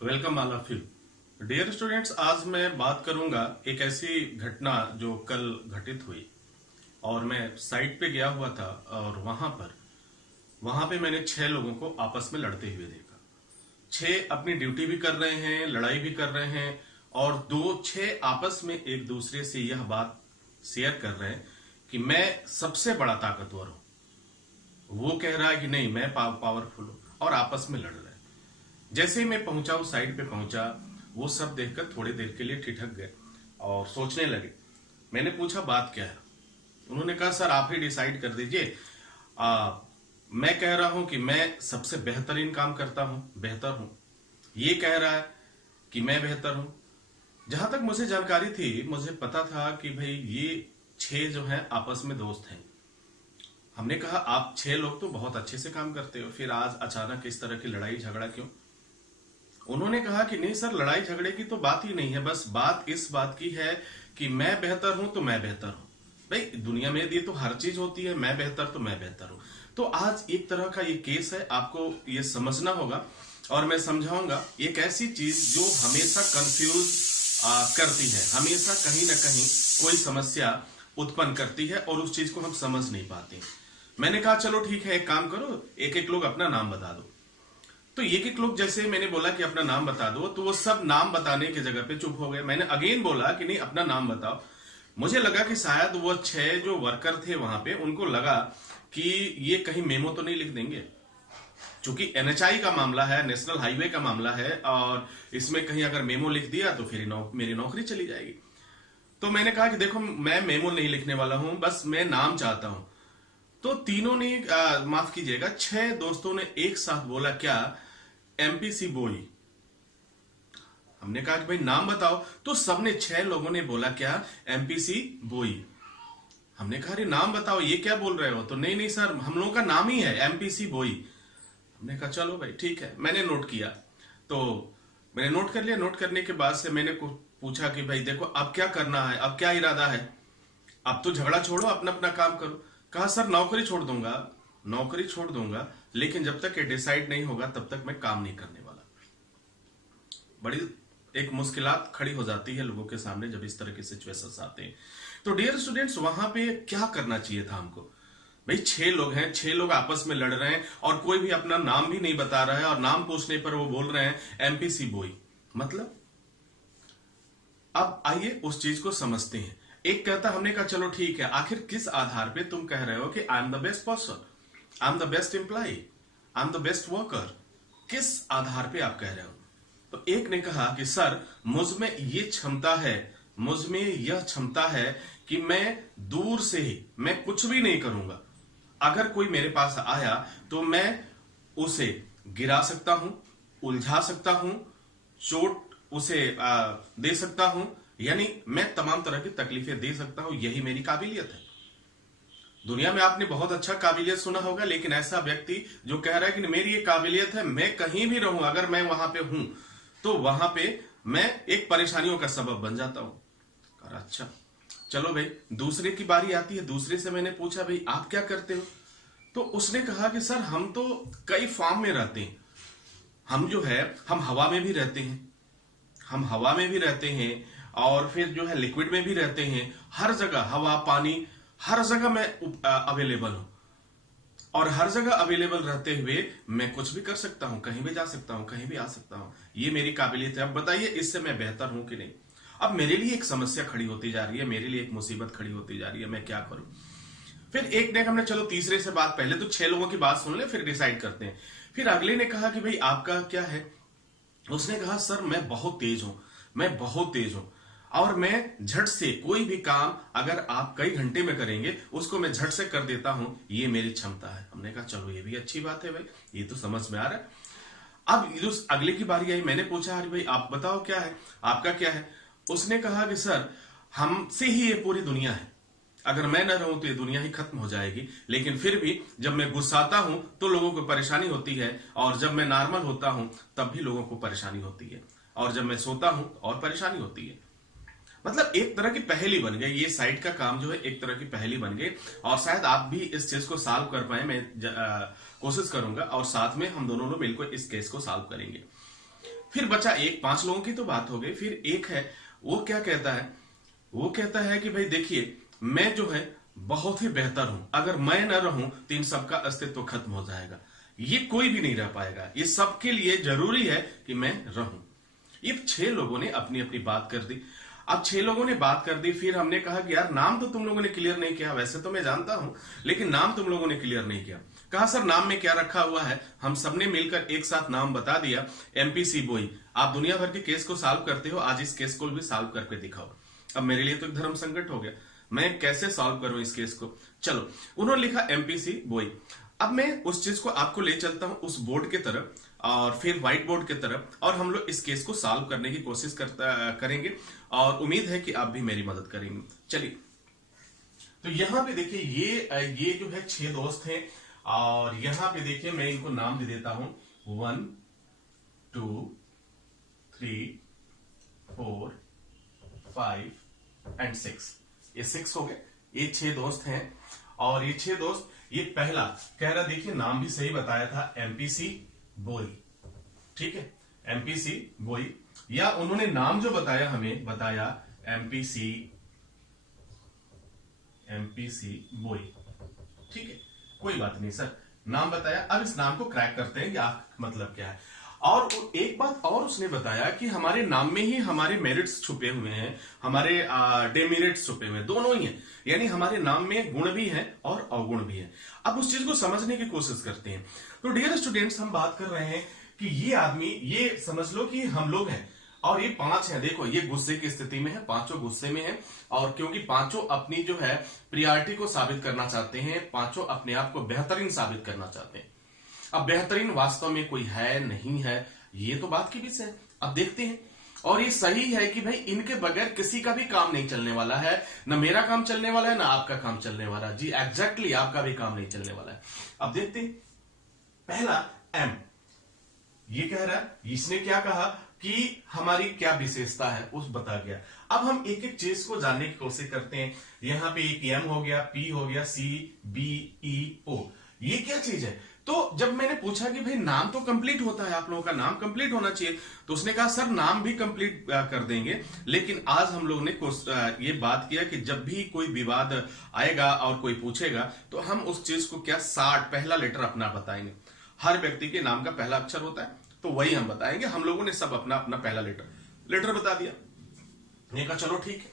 Welcome all of you dear students. आज मैं बात करूंगा एक ऐसी घटना जो कल घटित हुई और मैं साइट पे गया हुआ था और वहां पे मैंने 6 लोगों को आपस में लड़ते हुए देखा। 6 अपनी ड्यूटी भी कर रहे हैं, लड़ाई भी कर रहे हैं और 6 आपस में एक दूसरे से यह बात शेयर कर रहे हैं कि मैं सबसे बड़ा ताकतवर हूं। वो कह रहा है कि नहीं मैं पावरफुल हूं और आपस में लड़ रहे हैं। जैसे ही मैं पहुंचा, उस साइड पे पहुंचा, वो सब देखकर थोड़ी देर के लिए ठिठक गए और सोचने लगे। मैंने पूछा बात क्या है। उन्होंने कहा सर आप ही डिसाइड कर दीजिए। मैं कह रहा हूं कि मैं सबसे बेहतरीन काम करता हूं, बेहतर हूं। ये कह रहा है कि मैं बेहतर हूं। जहां तक मुझे जानकारी थी, मुझे पता था कि भाई ये 6 जो हैं आपस में दोस्त हैं। हमने कहा आप 6 लोग तो बहुत अच्छे से काम करते हो, फिर आज अचानक इस तरह की लड़ाई झगड़ा क्यों? उन्होंने कहा कि नहीं सर, लड़ाई झगड़े की तो बात ही नहीं है, बस बात इस बात की है कि मैं बेहतर हूं तो मैं बेहतर हूं। भाई दुनिया में ये तो हर चीज होती है, मैं बेहतर तो मैं बेहतर हूं। तो आज एक तरह का ये केस है, आपको ये समझना होगा और मैं समझाऊंगा। एक ऐसी चीज जो हमेशा कंफ्यूज करती है, हमेशा कहीं ना कहीं कोई समस्या उत्पन्न करती है और उस चीज को हम समझ नहीं पाते। मैंने कहा चलो ठीक है, एक काम करो, एक एक लोग अपना नाम बता दो। तो एक एक लोग, जैसे मैंने बोला कि अपना नाम बता दो, तो वो सब नाम बताने की जगह पे चुप हो गए। मैंने अगेन बोला कि नहीं अपना नाम बताओ। मुझे लगा कि शायद वो 6 जो वर्कर थे वहां पे, उनको लगा कि ये कहीं मेमो तो नहीं लिख देंगे, क्योंकि एनएचआई का मामला है, नेशनल हाईवे का मामला है और इसमें कहीं अगर मेमो लिख दिया तो फिर मेरी नौकरी चली जाएगी। तो मैंने कहा कि देखो मैं मेमो नहीं लिखने वाला हूं, बस मैं नाम चाहता हूं। तो तीनों ने माफ कीजिएगा, 6 दोस्तों ने एक साथ बोला क्या? एमपीसी बोई। हमने कहा कि भाई नाम बताओ, तो सबने 6 लोगों ने बोला क्या? एमपीसी बोई। हमने कहा अरे नाम बताओ, ये क्या बोल रहे हो? तो नहीं नहीं सर, हम लोगों का नाम ही है एमपीसी बोई। हमने कहा चलो भाई ठीक है। मैंने नोट किया, तो मैंने नोट कर लिया। नोट करने के बाद से मैंने पूछा कि भाई देखो अब क्या करना है, अब क्या इरादा है? अब तो झगड़ा छोड़ो, अपना अपना काम करो। कहा सर नौकरी छोड़ दूंगा, नौकरी छोड़ दूंगा, लेकिन जब तक ये डिसाइड नहीं होगा तब तक मैं काम नहीं करने वाला। बड़ी एक मुश्किलात खड़ी हो जाती है लोगों के सामने जब इस तरह के सिचुएशंस आते हैं। तो डियर स्टूडेंट्स, वहां पे क्या करना चाहिए था हमको? भाई 6 लोग हैं, 6 लोग आपस में लड़ रहे हैं और कोई भी अपना नाम भी नहीं बता रहा है और नाम पूछने पर वो बोल रहे हैं एमपीसी बॉय। मतलब अब आइए उस चीज को समझते हैं। एक कहता, हमने कहा चलो ठीक है, आखिर किस आधार पे तुम कह रहे हो कि I am the best person, I am the best employ, I am the best worker? किस आधार पे आप कह रहे हो? तो एक ने कहा कि सर मुझ में ये क्षमता है, मुझ में यह क्षमता है कि मैं दूर से ही, मैं कुछ भी नहीं करूंगा, अगर कोई मेरे पास आया तो मैं उसे गिरा सकता हूं, उलझा सकता हूं, चोट उसे दे सकता हूं, यानी मैं तमाम तरह की तकलीफें दे सकता हूं। यही मेरी काबिलियत है। दुनिया में आपने बहुत अच्छा काबिलियत सुना होगा, लेकिन ऐसा व्यक्ति जो कह रहा है कि मेरी ये काबिलियत है, मैं कहीं भी रहूं, अगर मैं वहां पे हूं तो वहां पे मैं एक परेशानियों का सबब बन जाता हूं। अच्छा चलो भाई, दूसरे की बारी आती है। दूसरे से मैंने पूछा भाई आप क्या करते हो? तो उसने कहा कि सर हम तो कई फॉर्म में रहते हैं। हम जो है, हम हवा में भी रहते हैं, हम हवा में भी रहते हैं और फिर जो है लिक्विड में भी रहते हैं। हर जगह हवा पानी, हर जगह मैं अवेलेबल हूं और हर जगह अवेलेबल रहते हुए मैं कुछ भी कर सकता हूं, कहीं भी जा सकता हूं, कहीं भी आ सकता हूं। ये मेरी काबिलियत है। अब बताइए इससे मैं बेहतर हूं कि नहीं? अब मेरे लिए एक समस्या खड़ी होती जा रही है, मेरे लिए एक मुसीबत खड़ी होती जा रही है, मैं क्या करूं? फिर एक ने, हमने चलो तीसरे से बात, पहले तो 6 लोगों की बात सुन ले फिर डिसाइड करते हैं। फिर अगले ने कहा कि भाई आपका क्या है? उसने कहा सर मैं बहुत तेज हूं, मैं बहुत तेज हूं और मैं झट से कोई भी काम अगर आप कई घंटे में करेंगे उसको मैं झट से कर देता हूं, ये मेरी क्षमता है। हमने कहा चलो ये भी अच्छी बात है भाई, ये तो समझ में आ रहा है। अब जो अगले की बारी आई, मैंने पूछा अरे भाई आप बताओ क्या है, आपका क्या है? उसने कहा कि सर हमसे ही ये पूरी दुनिया है, अगर मैं न रहूं तो ये दुनिया ही खत्म हो जाएगी, लेकिन फिर भी जब मैं गुस्साता हूं तो लोगों को परेशानी होती है और जब मैं नॉर्मल होता हूं तब भी लोगों को परेशानी होती है और जब मैं सोता हूं और परेशानी होती है। मतलब एक तरह की पहेली बन गई, ये साइट का काम जो है एक तरह की पहेली बन गई और शायद आप भी इस चीज को सॉल्व कर पाए। मैं कोशिश करूंगा और साथ में हम दोनों लोग मिलकर इस केस को सॉल्व करेंगे। फिर बचा एक, 5 लोगों की तो बात हो गई। फिर एक है, वो क्या कहता है, वो कहता है कि भाई देखिए मैं जो है बहुत ही बेहतर हूं, अगर मैं न रहूं तो इन सबका अस्तित्व खत्म हो जाएगा, ये कोई भी नहीं रह पाएगा, ये सबके लिए जरूरी है कि मैं रहूं। ये 6 लोगों ने अपनी अपनी बात कर दी। अब 6 लोगों ने बात कर दी, फिर हमने कहा कि यार नाम तो तुम लोगों ने क्लियर नहीं किया, वैसे तो मैं जानता हूं लेकिन नाम तुम लोगों ने क्लियर नहीं किया। कहा सर नाम में क्या रखा हुआ है। हम सबने मिलकर एक साथ नाम बता दिया, एमपीसी बोई। आप दुनिया भर के केस को सॉल्व करते हो, आज इस केस को भी सॉल्व करके दिखाओ। अब मेरे लिए तो एक धर्म संकट हो गया, मैं कैसे सॉल्व करूं इस केस को। चलो, उन्होंने लिखा एमपीसी बोई। अब मैं उस चीज को आपको ले चलता हूं उस बोर्ड की तरफ और फिर व्हाइट बोर्ड की तरफ, और हम लोग इस केस को सॉल्व करने की कोशिश करेंगे और उम्मीद है कि आप भी मेरी मदद करेंगे। चलिए, तो यहां पे देखिए ये जो है 6 दोस्त हैं और यहां पे देखिए मैं इनको नाम दे देता हूं 1 2 3 4 5 एंड 6। ये 6 हो गए, ये 6 दोस्त हैं। और ये 6 दोस्त, ये पहला कह रहा, देखिए नाम भी सही बताया था, एमपीसी बोई। ठीक है, एमपीसी बोई, या उन्होंने नाम जो बताया हमें बताया एमपीसी बोई। ठीक है, कोई बात नहीं सर, नाम बताया। अब इस नाम को क्रैक करते हैं कि मतलब क्या है। और एक बात और उसने बताया कि हमारे नाम में ही हमारे मेरिट्स छुपे हुए हैं, हमारे डेमेरिट्स छुपे हुए हैं, दोनों ही हैं। यानी हमारे नाम में गुण भी है और अवगुण भी है। अब उस चीज को समझने की कोशिश करते हैं। तो डियर स्टूडेंट्स, हम बात कर रहे हैं कि ये आदमी, ये समझ लो कि हम लोग हैं और ये 5 हैं। देखो ये गुस्से की स्थिति में है, 5 गुस्से में है, और क्योंकि 5 अपनी जो है प्रियॉरिटी को साबित करना चाहते हैं, 5 अपने आप को बेहतरीन साबित करना चाहते हैं। अब बेहतरीन वास्तव में कोई है नहीं है, ये तो बात की विषय है। अब देखते हैं, और ये सही है कि भाई इनके बगैर किसी का भी काम नहीं चलने वाला है, ना मेरा काम चलने वाला है ना आपका काम चलने वाला है। जी एग्जैक्टली, आपका भी काम नहीं चलने वाला है। अब देखते हैं, पहला एम, ये कह रहा है, इसने क्या कहा कि हमारी क्या विशेषता है उस बता गया। अब हम एक एक चीज को जानने की कोशिश करते हैं। यहां पे एक एम हो गया, पी हो गया, सी बी ई ओ, ये क्या चीज है। तो जब मैंने पूछा कि भाई नाम तो कंप्लीट होता है, आप लोगों का नाम कंप्लीट होना चाहिए, तो उसने कहा सर नाम भी कंप्लीट कर देंगे, लेकिन आज हम लोगों ने ये बात किया कि जब भी कोई विवाद आएगा और कोई पूछेगा तो हम उस चीज को क्या 60 पहला लेटर अपना बताएंगे। हर व्यक्ति के नाम का पहला अक्षर होता है, तो वही हम बताएंगे। हम लोगों ने सब अपना अपना पहला लेटर बता दिया। ने कहा चलो ठीक है।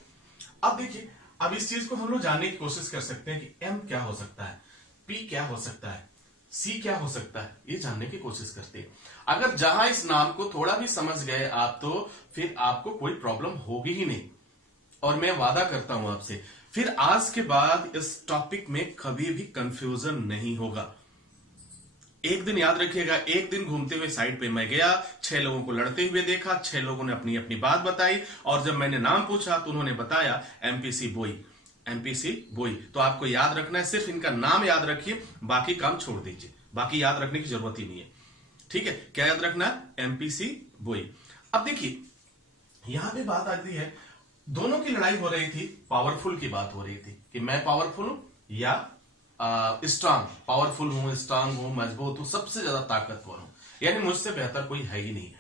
अब देखिए, अब इस चीज को हम लोग जानने की कोशिश कर सकते हैं कि एम क्या हो सकता है, पी क्या हो सकता है, सी क्या हो सकता है, ये जानने की कोशिश करते हैं। अगर जहां इस नाम को थोड़ा भी समझ गए आप, तो फिर आपको कोई प्रॉब्लम होगी ही नहीं। और मैं वादा करता हूं आपसे, फिर आज के बाद इस टॉपिक में कभी भी कंफ्यूजन नहीं होगा। एक दिन याद रखिएगा, एक दिन घूमते हुए साइड पे मैं गया, 6 लोगों को लड़ते हुए देखा, 6 लोगों ने अपनी अपनी बात बताई, और जब मैंने नाम पूछा तो उन्होंने बताया एमपीसी बोई। एमपीसी बोई, तो आपको याद रखना है, सिर्फ इनका नाम याद रखिए, बाकी काम छोड़ दीजिए, बाकी याद रखने की जरूरत ही नहीं है। ठीक है, क्या याद रखना है, एमपीसी बोई। अब देखिए, यहां पे बात आती है, दोनों की लड़ाई हो रही थी, पावरफुल की बात हो रही थी कि मैं पावरफुल हूं या स्ट्रांग, पावरफुल हूं, स्ट्रांग हूं, मजबूत हूं, सबसे ज्यादा ताकतवर हूं, यानी मुझसे बेहतर कोई है ही नहीं।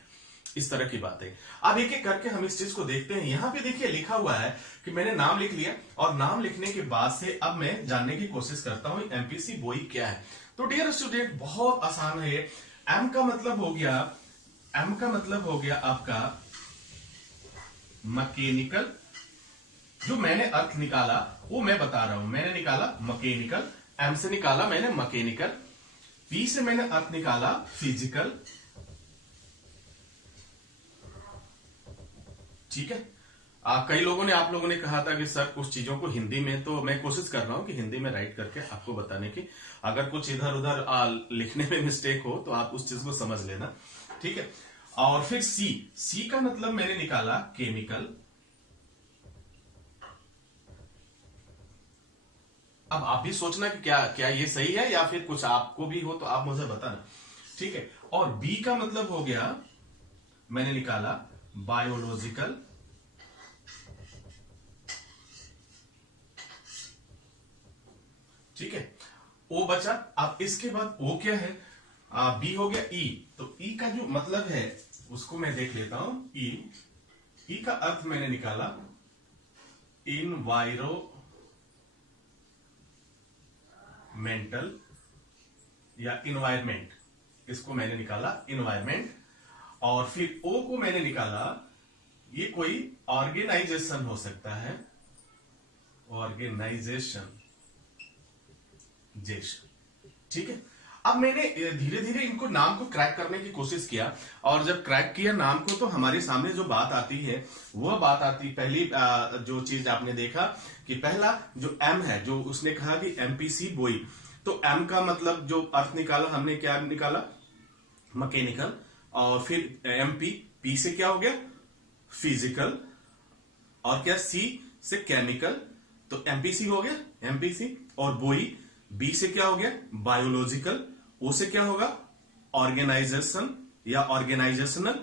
इस तरह की बात है। अब एक एक करके हम इस चीज को देखते हैं। यहां पे देखिए लिखा हुआ है कि मैंने नाम लिख लिया, और नाम लिखने के बाद से अब मैं जानने की कोशिश करता हूं एमपीसी बोई क्या है। तो डियर स्टूडेंट, बहुत आसान है। एम का मतलब हो गया, एम का मतलब हो गया आपका मैकेनिकल। जो मैंने अर्थ निकाला वो मैं बता रहा हूं, मैंने निकाला मैकेनिकल, एम से निकाला मैंने मैकेनिकल, पी से मैंने अर्थ निकाला फिजिकल। ठीक है, कई लोगों ने, आप लोगों ने कहा था कि सर कुछ चीजों को हिंदी में, तो मैं कोशिश कर रहा हूं कि हिंदी में राइट करके आपको बताने की। अगर कुछ इधर उधर लिखने में मिस्टेक हो तो आप उस चीज को समझ लेना। ठीक है, और फिर सी, सी का मतलब मैंने निकाला केमिकल। अब आप भी सोचना कि क्या क्या ये सही है, या फिर कुछ आपको भी हो तो आप मुझे बताना। ठीक है, और बी का मतलब हो गया, मैंने निकाला बायोलॉजिकल। ठीक है, ओ बचा। अब इसके बाद ओ क्या है, बी हो गया ई। तो ई का जो मतलब है, उसको मैं देख लेता हूं। ई का अर्थ मैंने निकाला इन्वायरोमेंटल या इन्वायरमेंट, इसको मैंने निकाला इन्वायरमेंट। और फिर ओ को मैंने निकाला, ये कोई ऑर्गेनाइजेशन हो सकता है, ऑर्गेनाइजेशन, ठीक है। अब मैंने धीरे धीरे इनको नाम को क्रैक करने की कोशिश किया, और जब क्रैक किया नाम को तो हमारे सामने जो बात आती है वह बात आती, पहली जो चीज आपने देखा कि पहला जो एम है, जो उसने कहा कि एमपीसी बोई, तो एम का मतलब जो अर्थ निकाला हमने, क्या निकाला, मैकेनिकल। और फिर एमपी, पी से क्या हो गया, फिजिकल, और क्या सी से केमिकल, तो एमपीसी हो गया एमपीसी। और बोई, बी से क्या हो गया, बायोलॉजिकल, ओ से क्या होगा, ऑर्गेनाइजेशन या ऑर्गेनाइजेशनल,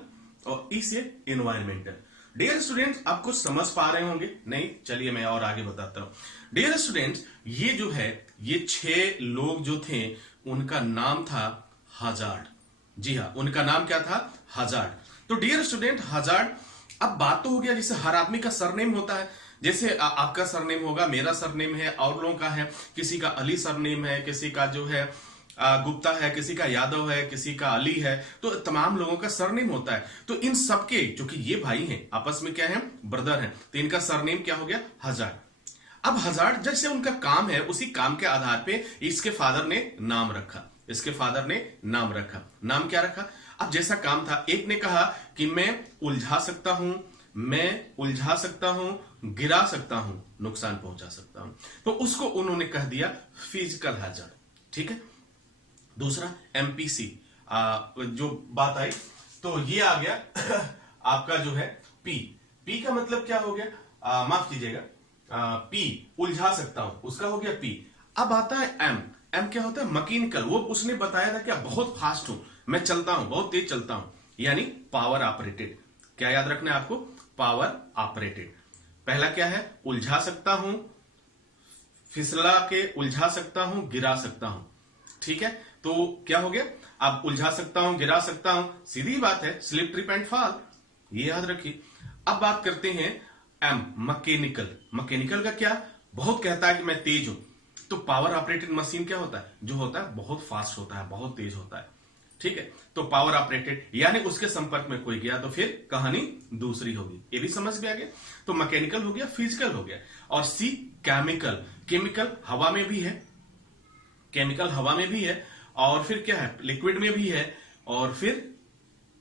और ई से एनवायरमेंटल। डियर स्टूडेंट्स, आप कुछ समझ पा रहे होंगे? नहीं, चलिए मैं और आगे बताता हूं। डियर स्टूडेंट्स, ये जो है, ये 6 लोग जो थे उनका नाम था हजार्ड। जी हाँ, उनका नाम क्या था, हजार्ड। तो डियर स्टूडेंट, हजार्ड, अब बात तो हो गया, जैसे हर आदमी का सरनेम होता है, जैसे आपका सरनेम होगा, मेरा सरनेम है, और लोगों का है, किसी का अली सरनेम है, किसी का जो है गुप्ता है, किसी का यादव है, किसी का अली है, तो तमाम लोगों का सरनेम होता है। तो इन सबके, क्योंकि ये भाई हैं, आपस में क्या है, ब्रदर हैं, तो इनका सरनेम क्या हो गया, हजार्ड। अब हजार्ड जैसे उनका काम है, उसी काम के आधार पे इसके फादर ने नाम रखा, इसके फादर ने नाम रखा। नाम क्या रखा? अब जैसा काम था, एक ने कहा कि मैं उलझा सकता हूं, मैं उलझा सकता हूं, गिरा सकता हूं, नुकसान पहुंचा सकता हूं, तो उसको उन्होंने कह दिया फिजिकल हैजर्ड, ठीक है। दूसरा एमपीसी, जो बात आई, तो ये आ गया आपका जो है पी। पी का मतलब क्या हो गया, माफ कीजिएगा, पी उलझा सकता हूं, उसका हो गया पी। अब आता है एम। एम क्या होता है, मैकेनिकल, वो उसने बताया था क्या, बहुत फास्ट हूं, मैं चलता हूं, बहुत तेज चलता हूं, यानी पावर ऑपरेटेड। क्या याद रखना है आपको, पावर ऑपरेटेड। पहला क्या है, उलझा सकता हूं, फिसला के उलझा सकता हूं, गिरा सकता हूं, ठीक है। तो क्या हो गया, अब उलझा सकता हूं, गिरा सकता हूं, सीधी बात है, स्लिप ट्रिप एंड फॉल, ये याद रखिए। अब बात करते हैं एम, मैकेनिकल। मैकेनिकल का क्या, बहुत कहता है कि मैं तेज हूं, तो पावर ऑपरेटेड मशीन क्या होता है, जो होता है बहुत फास्ट होता है, बहुत तेज होता है, ठीक है। तो पावर ऑपरेटेड, यानी उसके संपर्क में कोई गया तो फिर कहानी दूसरी होगी, ये भी समझ में आ गया। तो मैकेनिकल हो गया, फिजिकल हो गया। और सी केमिकल। केमिकल हवा में भी है, केमिकल हवा में भी है, और फिर क्या है, लिक्विड में भी है, और फिर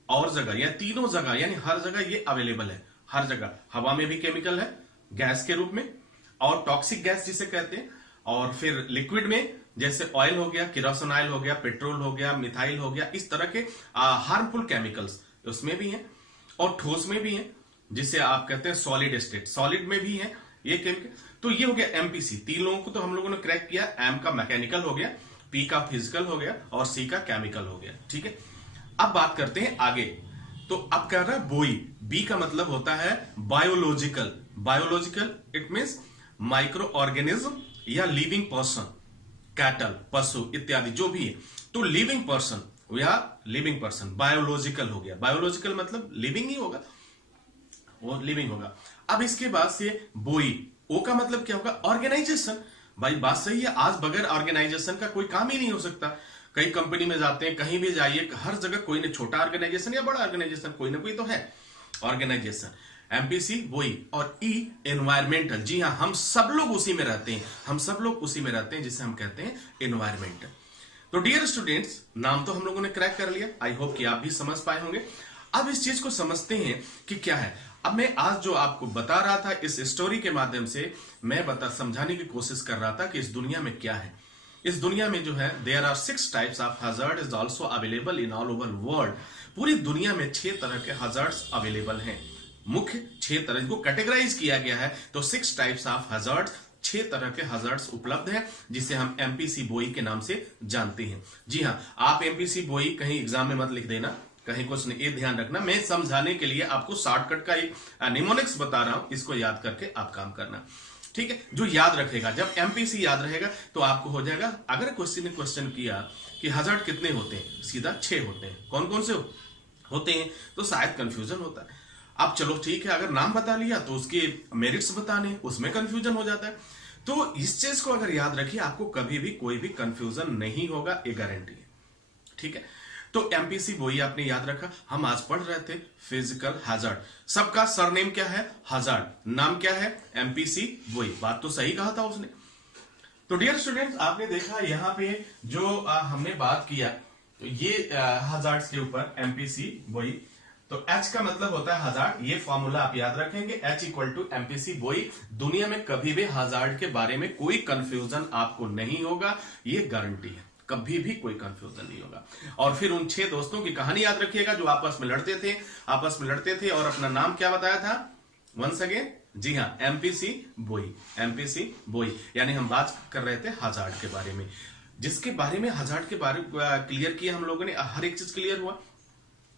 और जगह, या तीनों जगह, यानी हर जगह ये अवेलेबल है, हर जगह। हवा में भी केमिकल है गैस के रूप में, और टॉक्सिक गैस जिसे कहते हैं, और फिर लिक्विड में जैसे ऑयल हो गया, किरोसिन ऑयल हो गया, पेट्रोल हो गया, मिथाइल हो गया, इस तरह के हार्मफुल केमिकल्स उसमें भी हैं। और ठोस में भी हैं, जिसे आप कहते हैं सॉलिड स्टेट, सॉलिड में भी है ये केमिकल। तो ये हो गया एमपीसी। 3 लोगों को तो हम लोगों ने क्रैक किया। एम का मैकेनिकल हो गया, पी का फिजिकल हो गया, और सी का केमिकल हो गया, ठीक है। अब बात करते हैं आगे। तो अब कह रहा है बोई। बी का मतलब होता है biological. Biological it means micro organism या लिविंग पर्सन, कैटल, पशु इत्यादि जो भी है, तो लिविंग पर्सन या लिविंग पर्सन बायोलॉजिकल हो गया। बायोलॉजिकल मतलब लिविंग ही होगा, वो लिविंग होगा। अब इसके बाद से बोई, ओ का मतलब क्या होगा, ऑर्गेनाइजेशन। भाई बात सही है, आज बगैर ऑर्गेनाइजेशन का कोई काम ही नहीं हो सकता। कई कंपनी में जाते हैं, कहीं भी जाइए, हर जगह कोई ना छोटा ऑर्गेनाइजेशन या बड़ा ऑर्गेनाइजेशन, कोई ना कोई तो है ऑर्गेनाइजेशन। एमपीसी बोई, और ई एनवायरमेंटल। जी हाँ, हम सब लोग उसी में रहते हैं, हम सब लोग उसी में रहते हैं, जिसे हम कहते हैं एनवायरमेंटल। तो डियर स्टूडेंट्स, नाम तो हम लोगों ने क्रैक कर लिया, आई होप कि आप भी समझ पाए होंगे। अब इस चीज को समझते हैं कि क्या है। अब मैं आज जो आपको बता रहा था, इस स्टोरी के माध्यम से मैं समझाने की कोशिश कर रहा था कि इस दुनिया में क्या है। इस दुनिया में जो है, there are 6 types of hazard is also available in all over world. पूरी दुनिया में 6 तरह के हजार्ड्स अवेलेबल हैं। मुख्य 6 तरह को कैटेगराइज किया गया है, तो 6 टाइप्स ऑफ हजार्ड्स, 6 तरह के हजार्ड्स उपलब्ध हैं, जिसे हम एमपीसी बोई के नाम से जानते हैं। जी हाँ, आप एमपीसी बोई कहीं एग्जाम में मत लिख देना, कहीं कुछ नहीं, ये ध्यान रखना। मैं समझाने के लिए आपको शॉर्टकट का एक निमोनिक्स बता रहा हूं, इसको याद करके आप काम करना, ठीक है। जो याद रखेगा, जब एमपीसी याद रहेगा तो आपको हो जाएगा। अगर क्वेश्चन ने क्वेश्चन किया कि हजार्ड कितने होते हैं, सीधा 6 होते हैं। कौन कौन से होते हैं तो शायद कंफ्यूजन होता है। अब चलो ठीक है, अगर नाम बता लिया तो उसके मेरिट्स बताने, उसमें कंफ्यूजन हो जाता है। तो इस चीज को अगर याद रखिए, आपको कभी भी कोई भी कंफ्यूजन नहीं होगा, ये गारंटी है। ठीक है, तो एमपीसी वही आपने याद रखा। हम आज पढ़ रहे थे फिजिकल हैजार्ड, सबका सरनेम क्या है, हैजार्ड, नाम क्या है, एमपीसी वही। बात तो सही कहा था उसने। तो डियर स्टूडेंट्स, आपने देखा यहाँ पे जो हमने बात किया, तो ये हैजार्ड्स के ऊपर एमपीसी वही। तो H का मतलब होता है हजार्ड, ये फॉर्मूला आप याद रखेंगे, H इक्वल टू एमपीसी वही। दुनिया में कभी भी हजार्ड के बारे में कोई कंफ्यूजन आपको नहीं होगा, ये गारंटी है, कभी भी कोई कंफ्यूजन नहीं होगा। और फिर उन 6 दोस्तों की कहानी याद रखिएगा जो आपस में लड़ते थे और अपना नाम क्या बताया था, वंस अगेन, जी हाँ, एमपीसी वही, एमपीसी वही। यानी हम बात कर रहे थे हजार्ड के बारे में, जिसके बारे में हजार्ड के बारे क्लियर किया हम लोगों ने, हर एक चीज क्लियर हुआ,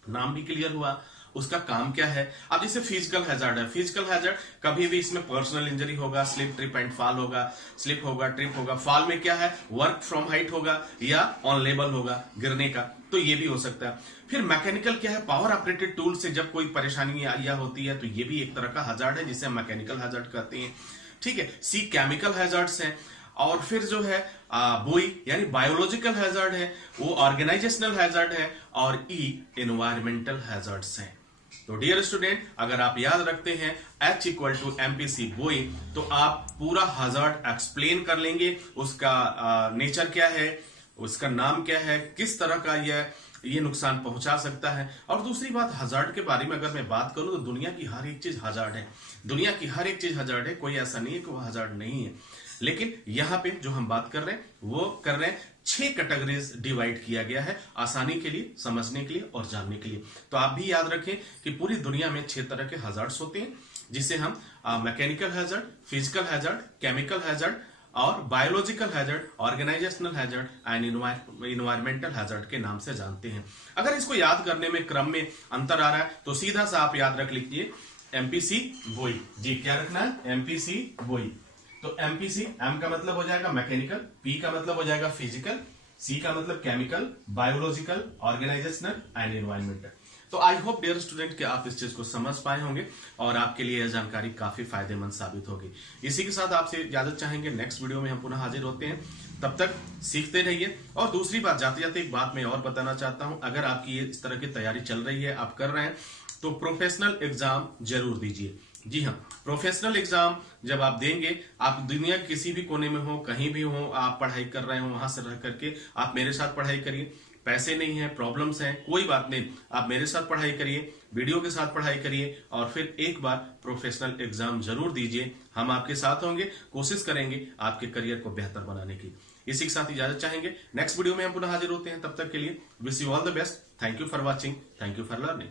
नाम भी क्लियर हुआ, उसका काम क्या है। अब जैसे फिजिकल हैजार्ड है, फिजिकल हैजार्ड कभी भी इसमें पर्सनल इंजरी होगा, स्लिप ट्रिप एंड फॉल होगा, स्लिप होगा, ट्रिप होगा। फॉल में क्या है, वर्क फ्रॉम हाइट होगा या ऑन लेवल होगा, गिरने का, तो ये भी हो सकता है। फिर मैकेनिकल क्या है, पावर ऑपरेटेड टूल से जब कोई परेशानी या होती है तो ये भी एक तरह का हैजार्ड है, जिसे हम मैकेनिकल हैजार्ड कहते हैं। ठीक है, सी केमिकल हैजार्ड्स हैं। और फिर जो है बोई यानी बायोलॉजिकल हैजार्ड है, वो ऑर्गेनाइजेशनल हैजार्ड है, और ई एनवायरमेंटल हैजार्ड्स हैं। तो डियर स्टूडेंट, अगर आप याद रखते हैं H इक्वल टू एमपीसी बोई, तो आप पूरा हैजार्ड एक्सप्लेन कर लेंगे, उसका नेचर क्या है, उसका नाम क्या है, किस तरह का ये नुकसान पहुंचा सकता है। और दूसरी बात, हैजार्ड के बारे में अगर मैं बात करूं तो दुनिया की हर एक चीज हैजार्ड है, दुनिया की हर एक चीज हैजार्ड है, कोई ऐसा नहीं है कि वो हैजार्ड नहीं है। लेकिन यहां पे जो हम बात कर रहे हैं वो कर रहे हैं 6 कैटेगरीज डिवाइड किया गया है, आसानी के लिए, समझने के लिए और जानने के लिए। तो आप भी याद रखें कि पूरी दुनिया में 6 तरह के हैजार्ड्स होते हैं, जिसे हम mechanical hazard, physical hazard, chemical hazard और biological hazard, organisational hazard and environmental hazard के नाम से जानते हैं। अगर इसको याद करने में क्रम में अंतर आ रहा है तो सीधा सा आप याद रख लीजिए एमपीसी बोई। जी, क्या रखना है, एमपीसी बोई। तो एमपीसी, एम का मतलब हो जाएगा मैकेनिकल, पी का मतलब हो जाएगा फिजिकल, सी का मतलब chemical, biological, organisational and environmental. तो आई होप डियर स्टूडेंट कि आप इस चीज को समझ पाए होंगे और आपके लिए यह जानकारी काफी फायदेमंद साबित होगी। इसी के साथ आपसे इजाजत चाहेंगे, नेक्स्ट वीडियो में हम पुनः हाजिर होते हैं, तब तक सीखते रहिए। और दूसरी बात, जाते जाते एक बात मैं और बताना चाहता हूं, अगर आपकी इस तरह की तैयारी चल रही है, आप कर रहे हैं, तो प्रोफेशनल एग्जाम जरूर दीजिए। जी हाँ, प्रोफेशनल एग्जाम जब आप देंगे, आप दुनिया के किसी भी कोने में हो, कहीं भी हो, आप पढ़ाई कर रहे हो, वहां से रह करके आप मेरे साथ पढ़ाई करिए। पैसे नहीं है, प्रॉब्लम्स हैं, कोई बात नहीं, आप मेरे साथ पढ़ाई करिए, वीडियो के साथ पढ़ाई करिए और फिर एक बार प्रोफेशनल एग्जाम जरूर दीजिए। हम आपके साथ होंगे, कोशिश करेंगे आपके करियर को बेहतर बनाने की। इसी के साथ इजाजत चाहेंगे, नेक्स्ट वीडियो में हम पुनः हाजिर होते हैं, तब तक के लिए wish you all the best. Thank you for watching, thank you for learning.